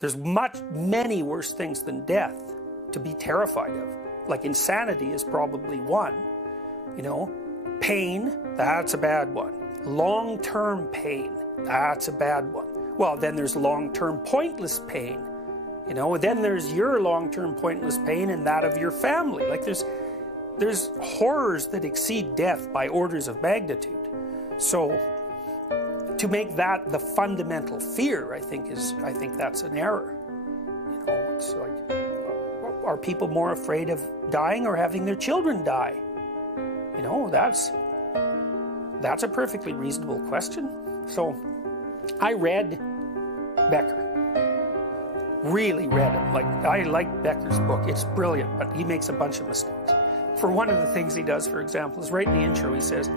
There's many worse things than death to be terrified of. Like insanity is probably one. You know, pain, that's a bad one. Long-term pain, that's a bad one. Well, then there's long-term pointless pain. You know, then there's your long-term pointless pain and that of your family. Like there's horrors that exceed death by orders of magnitude. So to make that the fundamental fear, I think that's an error. You know, it's like, are people more afraid of dying or having their children die? You know, that's a perfectly reasonable question. So I read Becker. Really read him. Like, I like Becker's book. It's brilliant, but he makes a bunch of mistakes. For one of the things he does, for example, is right in the intro, he says,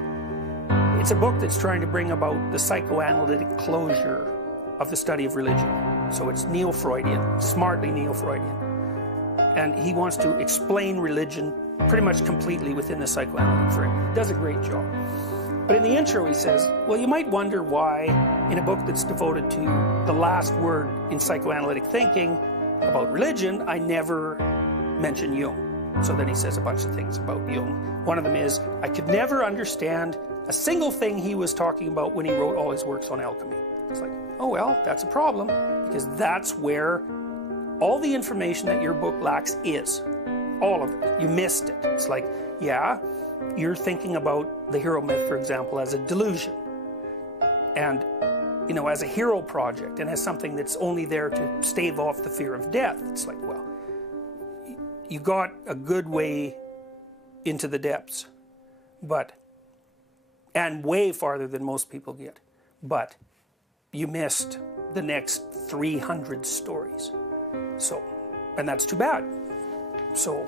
it's a book that's trying to bring about the psychoanalytic closure of the study of religion. So it's neo-Freudian, smartly neo-Freudian. And he wants to explain religion pretty much completely within the psychoanalytic frame. He does a great job. But in the intro he says, well, you might wonder why in a book that's devoted to the last word in psychoanalytic thinking about religion, I never mention Jung. So then he says a bunch of things about Jung. One of them is, I could never understand a single thing he was talking about when he wrote all his works on alchemy. It's like, oh well, that's a problem, because that's where all the information that your book lacks is. All of it. You missed it. It's like, yeah, you're thinking about the hero myth, for example, as a delusion. And, you know, as a hero project, and as something that's only there to stave off the fear of death. It's like, well, you got a good way into the depths, and way farther than most people get, but you missed the next 300 stories. So, and that's too bad. So